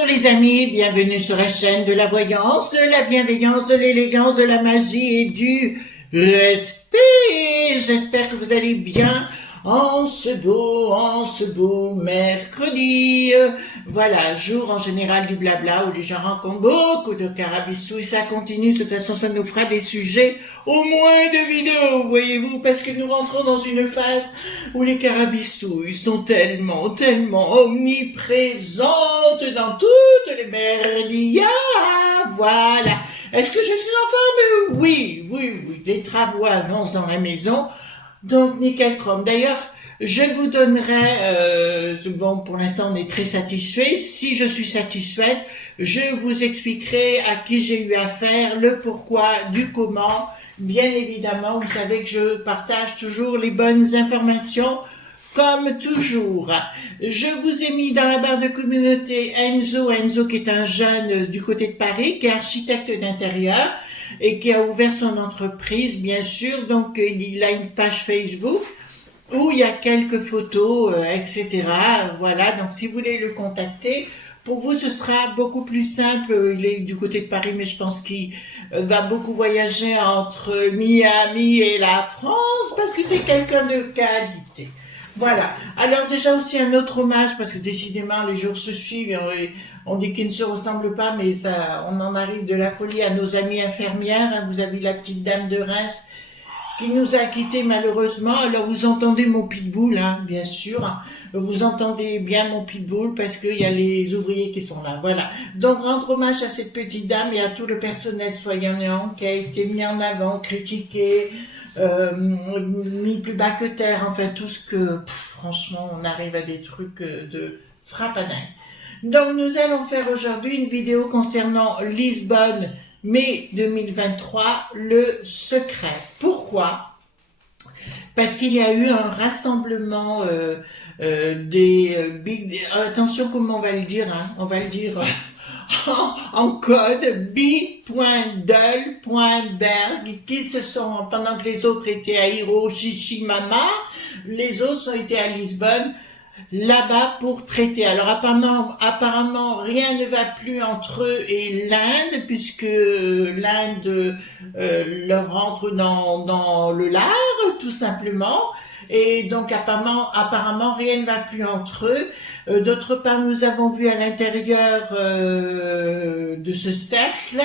Bonjour les amis, bienvenue sur la chaîne de la voyance, de la bienveillance, de l'élégance, de la magie et du respect. J'espère que vous allez bien en ce beau mercredi. Voilà, jour en général du blabla où les gens rencontrent beaucoup de carabissous et ça continue. De toute façon, ça nous fera des sujets au moins de vidéos, voyez-vous, parce que nous rentrons dans une phase où les carabissous, ils sont tellement omniprésentes dans toutes les merdias. Voilà. Est-ce que je suis en forme? Oui. Les travaux avancent dans la maison. Donc, nickel chrome. D'ailleurs, je vous donnerai, bon, pour l'instant, on est très satisfait. Si je suis satisfaite, je vous expliquerai à qui j'ai eu affaire, le pourquoi, du comment. Bien évidemment, vous savez que je partage toujours les bonnes informations, comme toujours. Je vous ai mis dans la barre de communauté Enzo qui est un jeune du côté de Paris, qui est architecte d'intérieur, et qui a ouvert son entreprise, bien sûr. Donc, il a une page Facebook où il y a quelques photos, etc. Voilà, donc si vous voulez le contacter, pour vous, ce sera beaucoup plus simple. Il est du côté de Paris, mais je pense qu'il va beaucoup voyager entre Miami et la France, parce que c'est quelqu'un de qualité. Voilà. Alors déjà aussi un autre hommage, parce que décidément les jours se suivent, on dit qu'ils ne se ressemblent pas, mais ça, on en arrive de la folie à nos amies infirmières. Vous avez la petite dame de Reims qui nous a quittés malheureusement. Alors vous entendez mon pitbull, hein, bien sûr. Vous entendez bien mon pitbull parce qu'il y a les ouvriers qui sont là. Voilà. Donc rendre hommage à cette petite dame et à tout le personnel soignant qui a été mis en avant, critiqué, mis plus bas que terre. Enfin tout ce que, franchement, on arrive à des trucs de frappadin. Donc nous allons faire aujourd'hui une vidéo concernant Lisbonne, mai 2023, le secret. Pourquoi? Parce qu'il y a eu un rassemblement attention comment on va le dire, hein, on va le dire en code b.dol.berg, qui se sont, pendant que les autres étaient à Hiroshima, les autres ont été à Lisbonne, là-bas pour traiter. Alors apparemment rien ne va plus entre eux et l'Inde, puisque l'Inde leur rentre dans le lard, tout simplement, et donc apparemment rien ne va plus entre eux. D'autre part, nous avons vu à l'intérieur de ce cercle,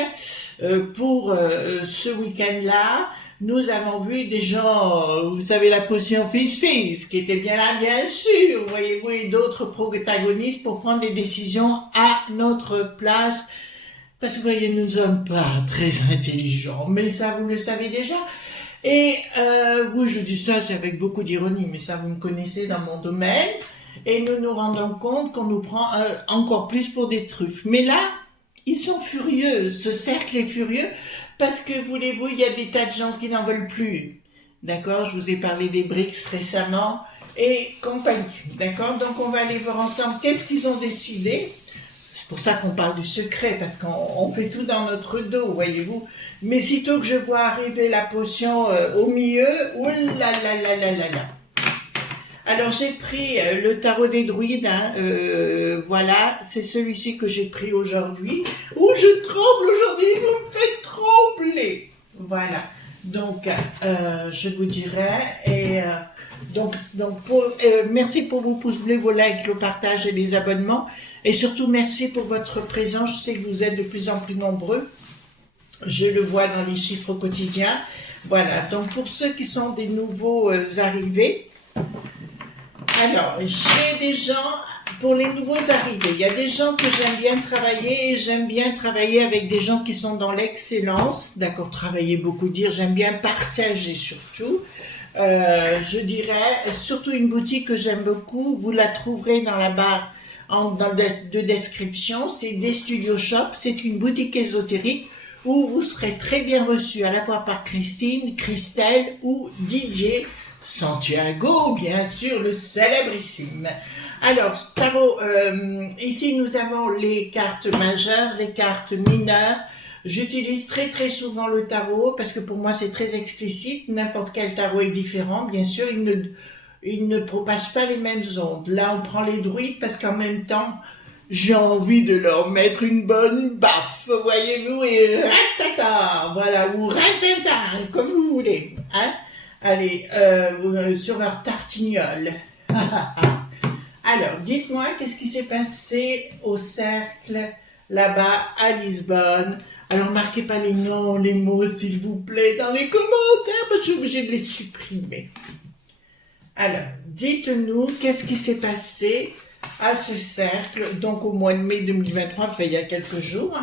pour ce week-end-là, nous avons vu des gens, vous savez, la potion fils qui était bien là, bien sûr, voyez-vous, et d'autres protagonistes pour prendre des décisions à notre place. Parce que, vous voyez, nous ne sommes pas très intelligents, mais ça, vous le savez déjà. Et, oui, je dis ça, c'est avec beaucoup d'ironie, mais ça, vous me connaissez dans mon domaine. Et nous nous rendons compte qu'on nous prend encore plus pour des truffes. Mais là, ils sont furieux, ce cercle est furieux. Parce que, voulez-vous, il y a des tas de gens qui n'en veulent plus. D'accord? Je vous ai parlé des BRICS récemment et compagnie. D'accord? Donc, on va aller voir ensemble qu'est-ce qu'ils ont décidé. C'est pour ça qu'on parle du secret, parce qu'on fait tout dans notre dos, voyez-vous. Mais sitôt que je vois arriver la potion au milieu, oulalalala. Alors, j'ai pris le tarot des druides, hein, voilà, c'est celui-ci que j'ai pris aujourd'hui. Ouh, je tremble aujourd'hui, vous me faites trembler. Voilà, donc, je vous dirai, et donc merci pour vos pouces bleus, vos likes, le partage et les abonnements, et surtout merci pour votre présence. Je sais que vous êtes de plus en plus nombreux, je le vois dans les chiffres quotidiens. Voilà, donc pour ceux qui sont des nouveaux arrivés, alors, j'ai des gens, pour les nouveaux arrivés, il y a des gens que j'aime bien travailler, et j'aime bien travailler avec des gens qui sont dans l'excellence, d'accord, travailler beaucoup, dire, j'aime bien partager surtout, je dirais, surtout une boutique que j'aime beaucoup, vous la trouverez dans la barre de description, c'est des Studio Shop, c'est une boutique ésotérique où vous serez très bien reçus à la fois par Christine, Christelle ou DJ Santiago, bien sûr, le célébrissime. Alors, tarot, ici nous avons les cartes majeures, les cartes mineures. J'utilise très souvent le tarot parce que pour moi c'est très explicite. N'importe quel tarot est différent, bien sûr, il ne propage pas les mêmes ondes. Là, on prend les druides parce qu'en même temps, j'ai envie de leur mettre une bonne baffe, voyez-vous, et ratata, voilà, ou ratata, comme vous voulez, hein. Allez, sur leur tartignole. Alors, dites-moi, qu'est-ce qui s'est passé au cercle, là-bas, à Lisbonne? Alors, marquez pas les noms, les mots, s'il vous plaît, dans les commentaires, parce que je suis obligée de les supprimer. Alors, dites-nous, qu'est-ce qui s'est passé à ce cercle, donc au mois de mai 2023, enfin, il y a quelques jours.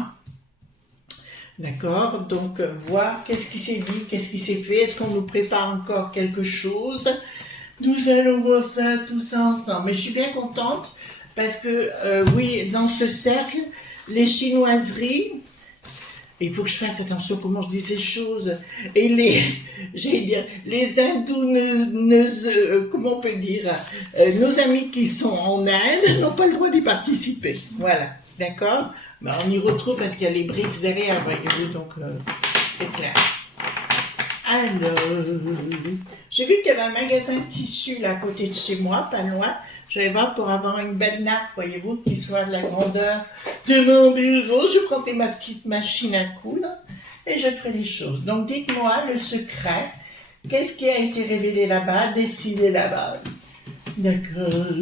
D'accord, donc voir qu'est-ce qui s'est dit, qu'est-ce qui s'est fait, est-ce qu'on nous prépare encore quelque chose? Nous allons voir ça, tout ça ensemble. Mais je suis bien contente parce que, oui, dans ce cercle, les chinoiseries, il faut que je fasse attention comment je dis ces choses, et j'allais dire, les hindous, comment on peut dire, nos amis qui sont en Inde n'ont pas le droit d'y participer. Voilà, d'accord? Ben, on y retrouve parce qu'il y a les BRICS derrière, voyez-vous, donc c'est clair. Alors, j'ai vu qu'il y avait un magasin de tissus là à côté de chez moi, pas loin. Je vais voir pour avoir une belle nappe, voyez-vous, qui soit de la grandeur de mon bureau. Je prendrai ma petite machine à coudre et je ferai les choses. Donc, dites-moi le secret. Qu'est-ce qui a été révélé là-bas, décidé là-bas? D'accord.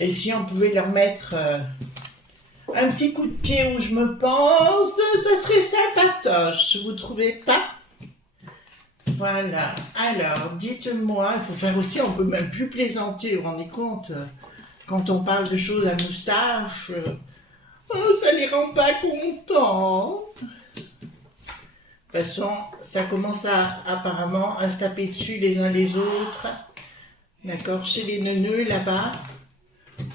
Et si on pouvait leur mettre un petit coup de pied où je me pense, ça serait sympatoche, vous trouvez pas? Voilà, alors, dites-moi, il faut faire aussi, on peut même plus plaisanter, vous vous rendez compte, quand on parle de choses à moustache, ça les rend pas contents. De toute façon, ça commence apparemment à se taper dessus les uns les autres, d'accord, chez les neuneux là-bas.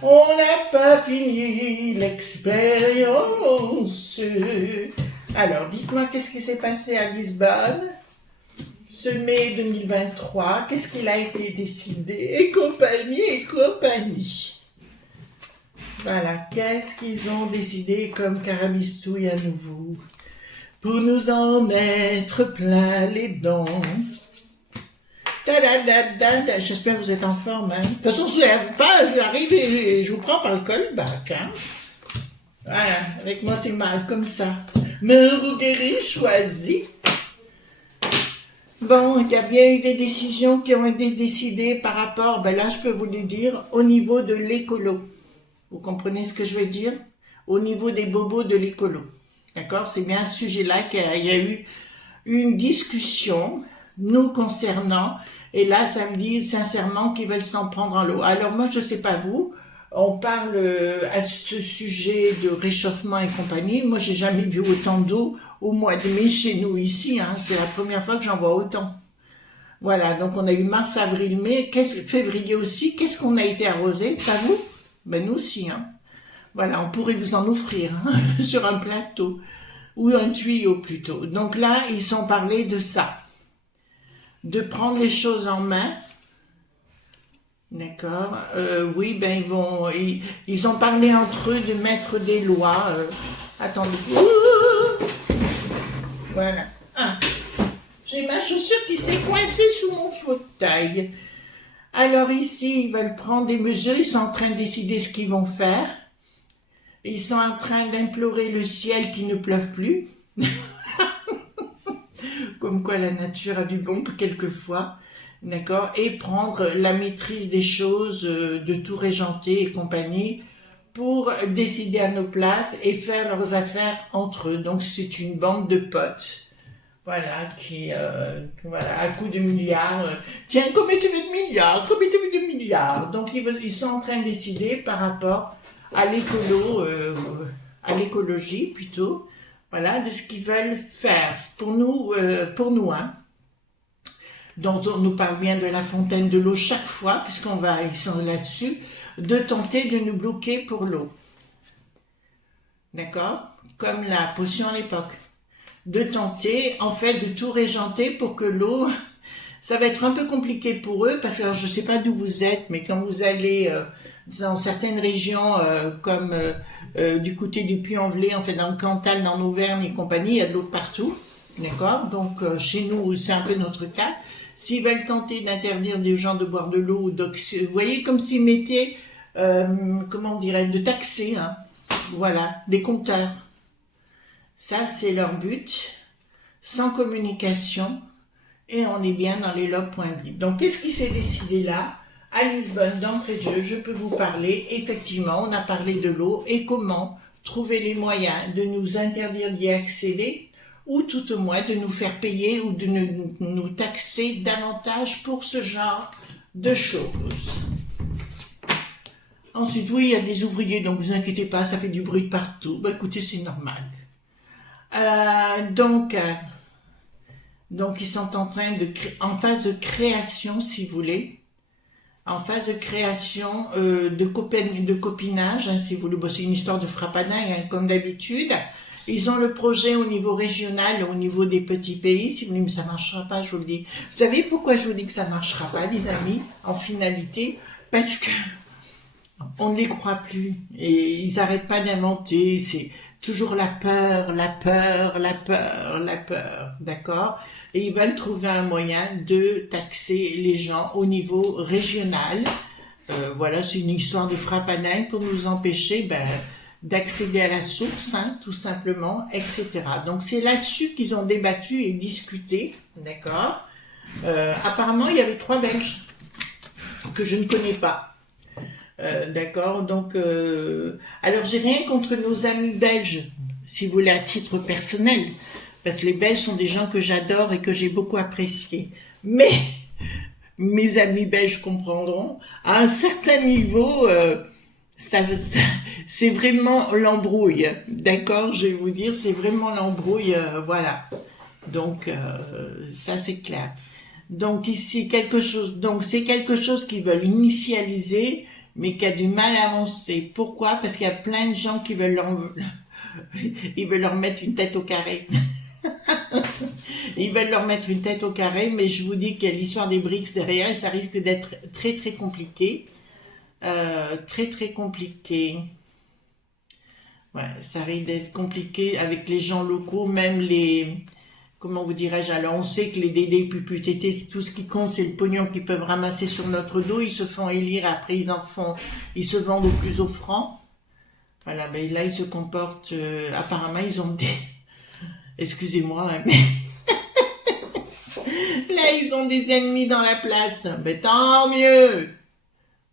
On n'a pas fini l'expérience. Alors, dites-moi, qu'est-ce qui s'est passé à Lisbonne ce mai 2023, qu'est-ce qu'il a été décidé, et compagnie, et compagnie. Voilà, qu'est-ce qu'ils ont décidé comme carabistouille à nouveau, pour nous en mettre plein les dents. J'espère que vous êtes en forme, hein. De toute façon, je ne pas, j'arrive et je vous prends par le callback, hein. Voilà, avec moi c'est mal comme ça. Me Rouguerie choisi. Bon, il y a bien eu des décisions qui ont été décidées par rapport, ben là je peux vous le dire, au niveau de l'écolo. Vous comprenez ce que je veux dire? Au niveau des bobos de l'écolo. D'accord? C'est bien à ce sujet-là qu'il y a eu une discussion nous concernant, et là ça me dit sincèrement qu'ils veulent s'en prendre en l'eau. Alors moi je sais pas vous, on parle à ce sujet de réchauffement et compagnie. Moi, j'ai jamais vu autant d'eau au mois de mai chez nous ici. Hein. C'est la première fois que j'en vois autant. Voilà, donc on a eu mars, avril, mai, février aussi. Qu'est-ce qu'on a été arrosé? Ça vous? Ben nous aussi. Hein. Voilà, on pourrait vous en offrir hein, sur un plateau ou un tuyau plutôt. Donc là, ils ont parlé de ça, de prendre les choses en main. D'accord. Oui, ben ils ont parlé entre eux de mettre des lois. Attendez. Voilà. Ah, j'ai ma chaussure qui s'est coincée sous mon fauteuil. Alors ici, ils veulent prendre des mesures. Ils sont en train de décider ce qu'ils vont faire. Ils sont en train d'implorer le ciel qu'il ne pleuve plus. Comme quoi la nature a du bon quelquefois. D'accord, et prendre la maîtrise des choses, de tout régenter et compagnie, pour décider à nos places et faire leurs affaires entre eux. Donc c'est une bande de potes, voilà, qui, voilà, à coup de milliards. Tiens, combien tu veux de milliards? Combien tu veux de milliards? Donc ils sont en train de décider par rapport à l'écologie plutôt, voilà, de ce qu'ils veulent faire pour nous, hein. Dont on nous parle bien de la fontaine de l'eau chaque fois, ils sont là-dessus, de tenter de nous bloquer pour l'eau. D'accord? Comme la potion à l'époque. De tenter, en fait, de tout régenter pour que l'eau, ça va être un peu compliqué pour eux, parce que alors, je ne sais pas d'où vous êtes, mais quand vous allez dans certaines régions, comme du côté du Puy-en-Velay, en fait, dans le Cantal, dans l'Auvergne et compagnie, il y a de l'eau partout. D'accord? Donc, chez nous, c'est un peu notre cas. S'ils veulent tenter d'interdire des gens de boire de l'eau, vous voyez comme s'ils mettaient comment on dirait, de taxer, hein, voilà, des compteurs. Ça, c'est leur but, sans communication, et on est bien dans les lobes pointés. Donc, qu'est-ce qui s'est décidé là? À Lisbonne, d'entrée de jeu, je peux vous parler, effectivement, on a parlé de l'eau, et comment trouver les moyens de nous interdire d'y accéder, ou tout au moins de nous faire payer, ou de nous taxer davantage pour ce genre de choses. Ensuite, oui, il y a des ouvriers, donc vous inquiétez pas, ça fait du bruit de partout. Bah écoutez, c'est normal. Donc, ils sont en train en phase de création, si vous voulez, en phase de création de copinage, hein, si vous voulez. Bon, c'est une histoire de frappadingue, hein, comme d'habitude. Ils ont le projet au niveau régional, au niveau des petits pays, si vous voulez, mais ça marchera pas, je vous le dis. Vous savez pourquoi je vous dis que ça marchera pas, les amis, en finalité? Parce que on ne les croit plus et ils n'arrêtent pas d'inventer, c'est toujours la peur, la peur, la peur, la peur, d'accord? Et ils veulent trouver un moyen de taxer les gens au niveau régional. Voilà, c'est une histoire de frappadingue pour nous empêcher d'accéder à la source, hein, tout simplement, etc. Donc c'est là-dessus qu'ils ont débattu et discuté, d'accord? Apparemment, il y avait 3 Belges que je ne connais pas. D'accord, donc alors j'ai rien contre nos amis belges, si vous voulez, à titre personnel, parce que les Belges sont des gens que j'adore et que j'ai beaucoup appréciés, mais mes amis belges comprendront, à un certain niveau, c'est vraiment l'embrouille, d'accord, je vais vous dire, c'est vraiment l'embrouille, voilà, donc ça c'est clair. Donc ici c'est quelque chose qu'ils veulent initialiser, mais qui a du mal à avancer. Pourquoi? Parce qu'il y a plein de gens qui veulent ils veulent leur mettre une tête au carré. Ils veulent leur mettre une tête au carré, mais je vous dis qu'il y a l'histoire des BRICS derrière et ça risque d'être très très compliqué. Très très compliqué. Ouais, ça risque d'être compliqué avec les gens locaux, même les... Comment vous dirais-je? Alors on sait que les DD, PUPTT, tout ce qui compte, c'est le pognon qu'ils peuvent ramasser sur notre dos. Ils se font élire, après ils se vendent au plus offrant. Voilà, ben là ils se comportent. Apparemment ils ont des. Excusez-moi, hein, mais là ils ont des ennemis dans la place. Ben tant mieux.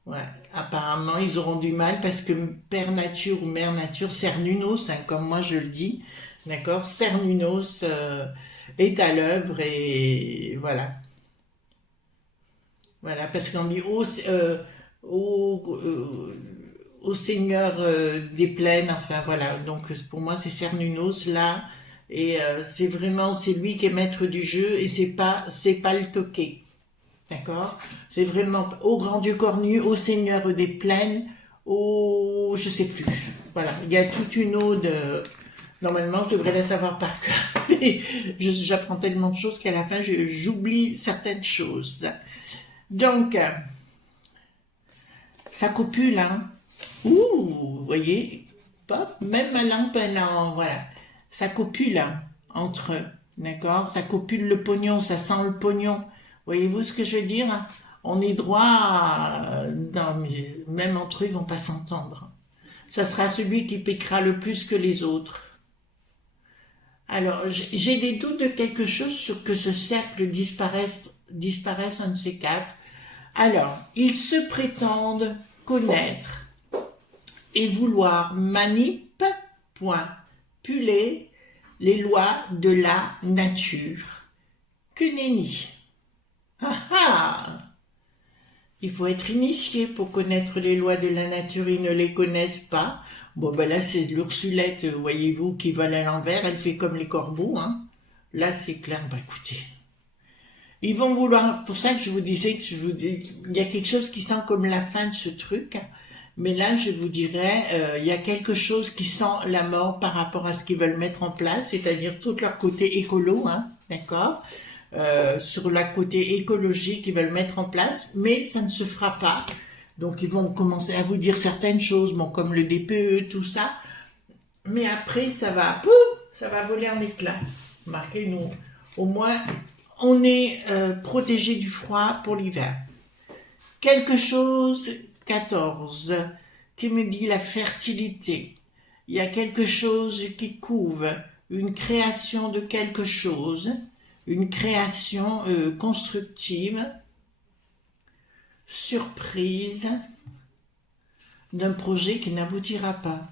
Ouais, apparemment ils auront du mal parce que Père Nature ou Mère Nature, Cernunnos, hein, comme moi je le dis. D'accord, Cernunnos est à l'œuvre et voilà. Voilà, parce qu'on dit au Seigneur des plaines, enfin voilà. Donc pour moi c'est Cernunnos là et c'est lui qui est maître du jeu et c'est pas le toqué. D'accord? C'est vraiment au grand Dieu cornu, au Seigneur des plaines, je sais plus. Voilà, il y a toute une ode. Normalement, je devrais la savoir par cœur. Mais j'apprends tellement de choses qu'à la fin, j'oublie certaines choses. Donc, ça copule, hein. Ouh, vous voyez, paf, même ma lampe, voilà. Ça copule, hein, entre eux, d'accord? Ça copule le pognon, ça sent le pognon. Voyez-vous ce que je veux dire? On est droit, non, mais même entre eux, ils vont pas s'entendre. Ça sera celui qui piquera le plus que les autres. Alors, j'ai des doutes de quelque chose sur que ce cercle disparaisse un de ces 4. Alors, ils se prétendent connaître et vouloir manipuler les lois de la nature. Que nenni. Ah ah! Il faut être initié pour connaître les lois de la nature, ils ne les connaissent pas. Bon, ben là, c'est l'Ursulette, voyez-vous, qui vole à l'envers, elle fait comme les corbeaux, hein. Là, c'est clair, ben écoutez. Ils vont vouloir, pour ça que je vous disais il y a quelque chose qui sent comme la fin de ce truc, mais là, je vous dirais, il y a quelque chose qui sent la mort par rapport à ce qu'ils veulent mettre en place, c'est-à-dire tout leur côté écolo, hein, d'accord? Sur la côté écologique, ils veulent mettre en place, mais ça ne se fera pas. Donc ils vont commencer à vous dire certaines choses, bon, comme le DPE, tout ça. Mais après, ça va voler en éclats. Marquez, nous, au moins, on est protégé du froid pour l'hiver. Quelque chose 14 qui me dit la fertilité. Il y a quelque chose qui couve, une création de quelque chose, une création constructive, surprise d'un projet qui n'aboutira pas.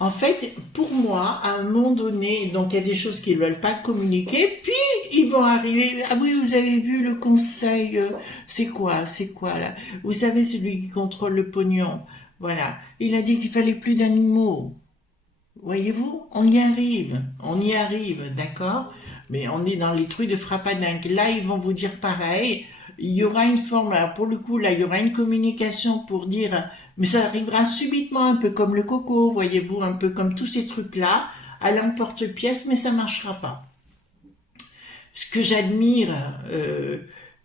En fait, pour moi, à un moment donné, donc il y a des choses qu'ils ne veulent pas communiquer, puis ils vont arriver, ah oui, vous avez vu le conseil, c'est quoi là? Vous savez, celui qui contrôle le pognon, voilà, il a dit qu'il fallait plus d'animaux. Voyez-vous, on y arrive, d'accord? Mais on est dans les trucs de frappadingue. Là, ils vont vous dire pareil, il y aura une forme, alors pour le coup, là, il y aura une communication pour dire, mais ça arrivera subitement, un peu comme le coco, voyez-vous, un peu comme tous ces trucs-là, à l'emporte-pièce, mais ça marchera pas. Ce que j'admire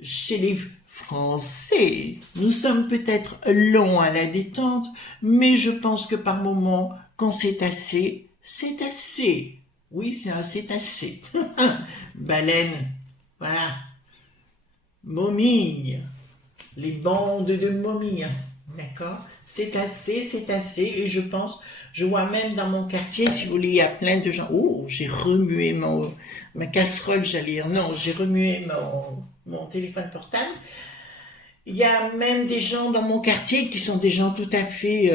chez les Français, nous sommes peut-être longs à la détente, mais je pense que par moment, quand c'est assez, c'est assez. Oui, c'est assez. Baleine, voilà. Momies, les bandes de momies, d'accord? C'est assez, et je pense, je vois même dans mon quartier, si vous voulez, il y a plein de gens. Oh, j'ai remué ma casserole, j'allais dire. Non, j'ai remué mon téléphone portable. Il y a même des gens dans mon quartier qui sont des gens tout à fait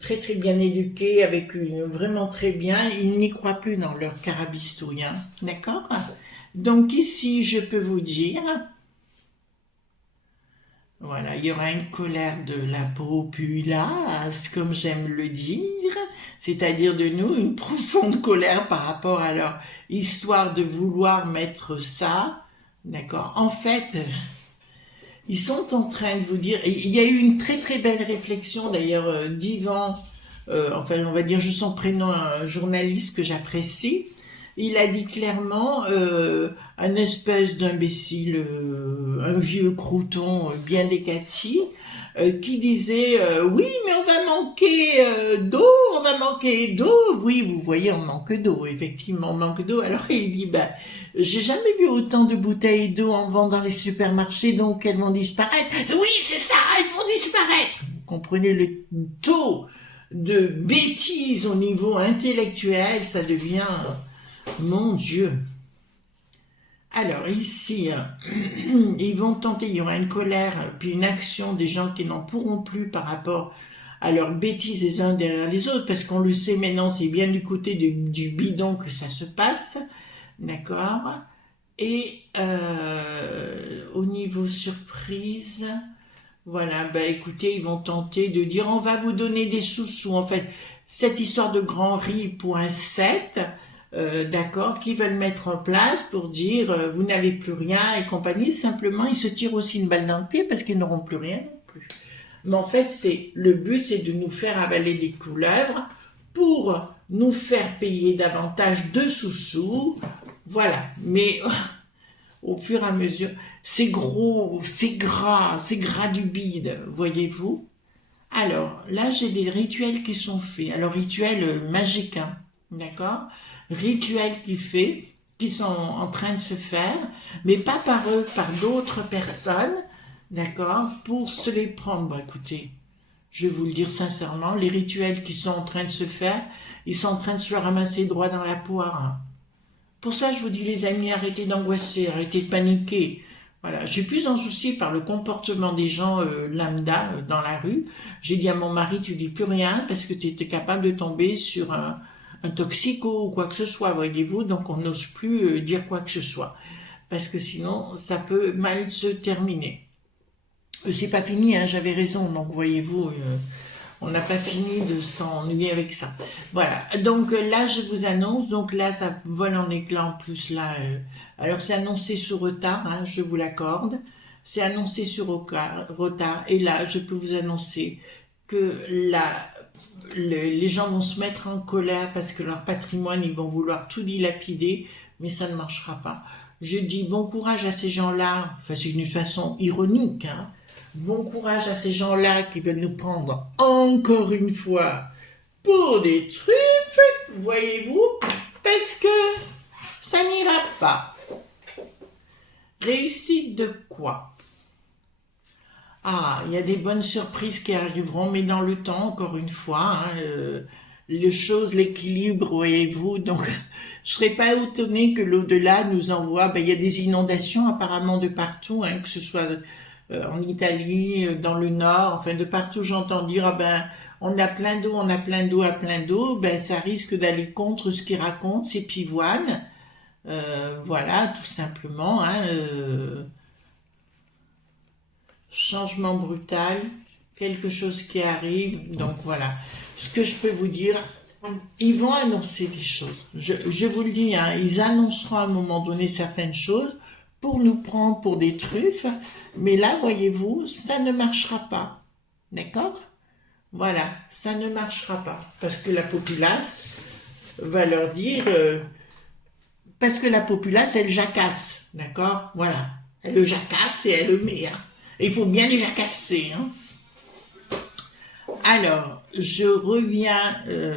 très très bien éduqués, avec vraiment très bien. Ils n'y croient plus dans leur carabistouille, hein, d'accord? Donc ici, je peux vous dire, voilà, il y aura une colère de la populace, comme j'aime le dire, c'est-à-dire de nous, une profonde colère par rapport à leur histoire de vouloir mettre ça, d'accord? En fait, ils sont en train de vous dire, il y a eu une très très belle réflexion d'ailleurs d'Yvan, enfin on va dire juste son prénom, un journaliste que j'apprécie. Il a dit clairement, un espèce d'imbécile, un vieux crouton bien décati, qui disait oui, mais on va manquer d'eau. Oui, vous voyez, on manque d'eau, effectivement, on manque d'eau. Alors il dit, ben, j'ai jamais vu autant de bouteilles d'eau en vente dans les supermarchés, donc elles vont disparaître. Oui, c'est ça, elles vont disparaître. Vous comprenez le taux de bêtises au niveau intellectuel, ça devient... Mon Dieu. Alors ici, ils vont tenter, il y aura une colère, puis une action des gens qui n'en pourront plus par rapport à leurs bêtises les uns derrière les autres, parce qu'on le sait maintenant, c'est bien du côté du bidon que ça se passe, d'accord? Et au niveau surprise, voilà, bah écoutez, ils vont tenter de dire, on va vous donner des sous-sous, en fait, cette histoire de grand riz pour un 7, d'accord, qui veulent mettre en place pour dire vous n'avez plus rien et compagnie, simplement ils se tirent aussi une balle dans le pied parce qu'ils n'auront plus rien non plus. Mais en fait, le but c'est de nous faire avaler des couleuvres pour nous faire payer davantage de sous-sous, voilà, mais au fur et à mesure, c'est gros, c'est gras du bide, voyez-vous. Alors, là j'ai des rituels qui sont faits, alors rituels magiques, hein, d'accord, rituels qui sont en train de se faire, mais pas par eux, par d'autres personnes, d'accord, pour se les prendre. Bon, écoutez, je vais vous le dire sincèrement, les rituels qui sont en train de se faire, ils sont en train de se ramasser droit dans la poire, hein. Pour ça, je vous dis, les amis, arrêtez d'angoisser, arrêtez de paniquer. Voilà, je suis plus en souci par le comportement des gens lambda dans la rue. J'ai dit à mon mari, tu dis plus rien parce que tu étais capable de tomber sur un toxico ou quoi que ce soit, voyez-vous, donc on n'ose plus dire quoi que ce soit, parce que sinon ça peut mal se terminer. C'est pas fini, hein, j'avais raison, donc voyez-vous, on n'a pas fini de s'ennuyer avec ça. Voilà, donc là je vous annonce, donc là ça vole en éclats en plus là, alors c'est annoncé sur retard, hein, je vous l'accorde, c'est annoncé sur retard, et là je peux vous annoncer que les gens vont se mettre en colère parce que leur patrimoine, ils vont vouloir tout dilapider, mais ça ne marchera pas. Je dis bon courage à ces gens-là, enfin c'est une façon ironique, hein. Bon courage à ces gens-là qui veulent nous prendre encore une fois pour des truffes, voyez-vous, parce que ça n'ira pas. Réussite de quoi? Ah, il y a des bonnes surprises qui arriveront, mais dans le temps, encore une fois, hein, les choses, l'équilibre, voyez-vous. Donc, je serais pas étonnée que l'au-delà nous envoie. Ben, il y a des inondations apparemment de partout, hein, que ce soit en Italie, dans le Nord, enfin de partout. J'entends dire, ah ben, on a plein d'eau, on a plein d'eau, à plein d'eau. Ben, ça risque d'aller contre ce qu'ils racontent, ces pivoines. Voilà, tout simplement. Hein, changement brutal, quelque chose qui arrive. Donc voilà, ce que je peux vous dire, ils vont annoncer des choses. Je vous le dis, hein, ils annonceront à un moment donné certaines choses pour nous prendre pour des truffes. Mais là, voyez-vous, ça ne marchera pas. D'accord? Voilà, ça ne marchera pas. Parce que la populace va leur dire... parce que la populace, elle jacasse. D'accord? Voilà. Elle le jacasse et elle le met. Hein. Et il faut bien les jacasser. Hein. Alors, je reviens,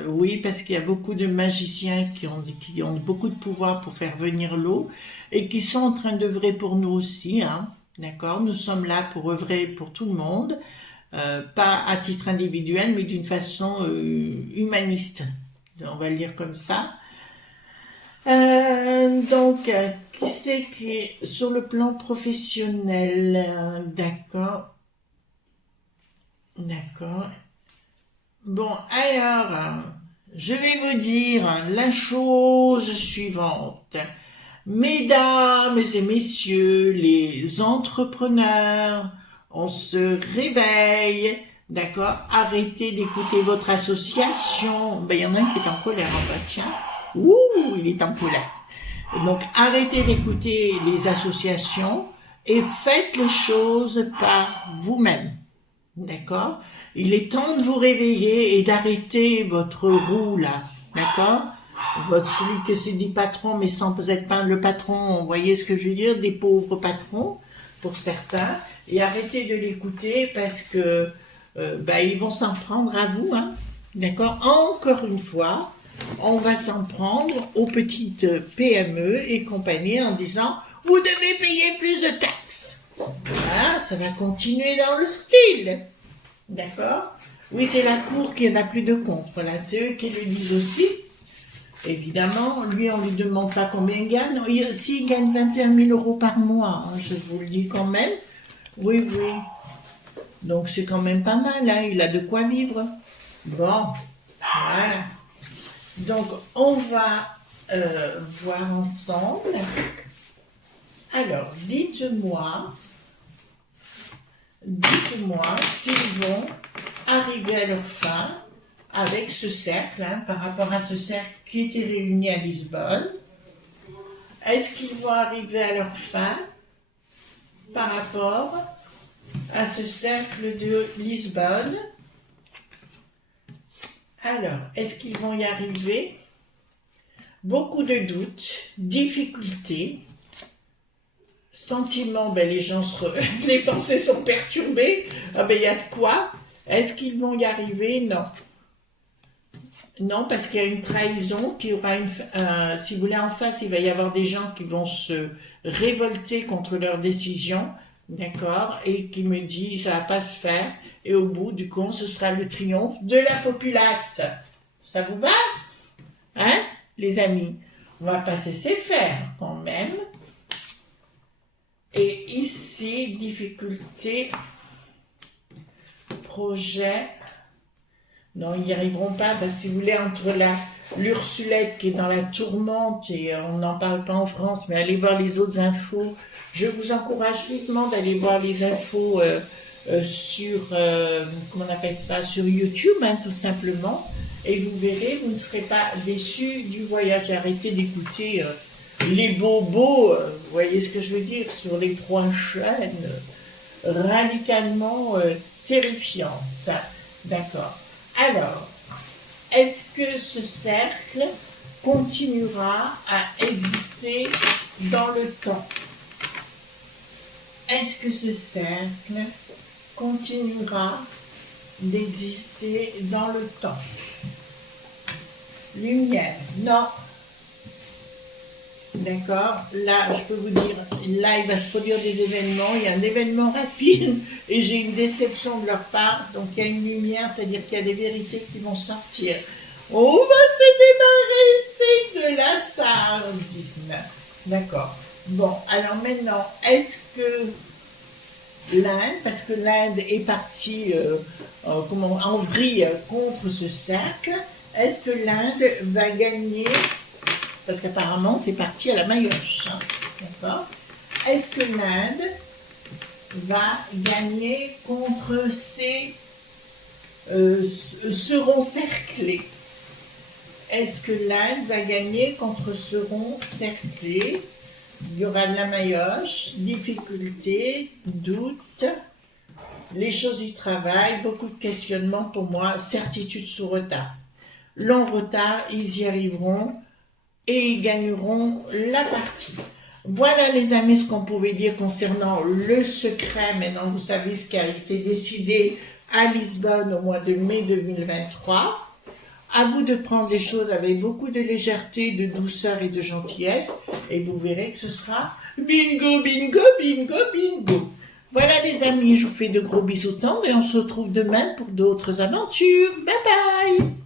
oui, parce qu'il y a beaucoup de magiciens qui ont beaucoup de pouvoir pour faire venir l'eau et qui sont en train d'œuvrer pour nous aussi, hein, d'accord? Nous sommes là pour œuvrer pour tout le monde, pas à titre individuel, mais d'une façon humaniste, on va le dire comme ça. Donc, qui c'est qui est sur le plan professionnel, d'accord, d'accord. Bon, alors, je vais vous dire la chose suivante. Mesdames et messieurs, les entrepreneurs, on se réveille, d'accord? Arrêtez d'écouter votre association. Ben, il y en a un qui est en colère en bas, tiens. Ouh, il est en colère. Donc, arrêtez d'écouter les associations et faites les choses par vous-même, d'accord? Il est temps de vous réveiller et d'arrêter votre roue là, d'accord? Celui que c'est dit patron, mais sans être pas le patron, vous voyez ce que je veux dire? Des pauvres patrons, pour certains, et arrêtez de l'écouter parce que ils vont s'en prendre à vous, hein, d'accord? Encore une fois, on va s'en prendre aux petites PME et compagnie en disant « Vous devez payer plus de taxes ». Voilà, ça va continuer dans le style. D'accord? Oui, c'est la Cour qui n'a plus de compte. Voilà, c'est eux qui le disent aussi. Évidemment, lui, on ne lui demande pas combien il gagne. S'il gagne 21 000 euros par mois, hein, je vous le dis quand même. Oui, oui. Donc, c'est quand même pas mal, hein, il a de quoi vivre. Bon, voilà. Donc, on va voir ensemble. Alors, dites-moi s'ils vont arriver à leur fin avec ce cercle, hein, par rapport à ce cercle qui était réuni à Lisbonne. Est-ce qu'ils vont arriver à leur fin par rapport à ce cercle de Lisbonne? Alors, est-ce qu'ils vont y arriver? Beaucoup de doutes, difficultés, sentiments, les gens les pensées sont perturbées. Ah il y a de quoi? Est-ce qu'ils vont y arriver? Non. Non, parce qu'il y a une trahison, qu'il y aura si vous voulez, en face, il va y avoir des gens qui vont se révolter contre leurs décisions, d'accord, et qui me disent, ça va pas se faire, et au bout du compte, ce sera le triomphe de la populace. Ça vous va? Hein, les amis? On va pas se laisser faire, quand même. Et ici, difficulté, projet. Non, ils n'y arriveront pas, parce que si vous voulez, entre l'Ursulette qui est dans la tourmente, et on n'en parle pas en France, mais allez voir les autres infos. Je vous encourage vivement d'aller voir les infos sur, comment on appelle ça, sur YouTube, hein, tout simplement. Et vous verrez, vous ne serez pas déçus du voyage. Arrêtez d'écouter les bobos, vous voyez ce que je veux dire, sur les 3 chaînes, radicalement terrifiantes. D'accord. Alors, est-ce que ce cercle continuera à exister dans le temps? Est-ce que ce cercle continuera d'exister dans le temps? Lumière, non. D'accord? Là, je peux vous dire, là, il va se produire des événements. Il y a un événement rapide et j'ai une déception de leur part. Donc, il y a une lumière, c'est-à-dire qu'il y a des vérités qui vont sortir. On va se débarrasser de la sardine. D'accord. Bon, alors maintenant, est-ce que l'Inde, parce que l'Inde est partie en vrille contre ce cercle, est-ce que l'Inde va gagner? Parce qu'apparemment, c'est parti à la maillotche. Hein, d'accord? Est-ce que l'Inde va gagner contre ces seront cerclés? Est-ce que l'Inde va gagner contre seront cerclés? Il y aura de la maillotche, difficulté, doute, les choses y travaillent, beaucoup de questionnements pour moi, certitude sous retard. Long retard, ils y arriveront et ils gagneront la partie. Voilà les amis ce qu'on pouvait dire concernant le secret. Maintenant vous savez ce qui a été décidé à Lisbonne au mois de mai 2023. À vous de prendre les choses avec beaucoup de légèreté, de douceur et de gentillesse et vous verrez que ce sera bingo, bingo, bingo, bingo. Voilà les amis, je vous fais de gros bisous tendres et on se retrouve demain pour d'autres aventures. Bye bye!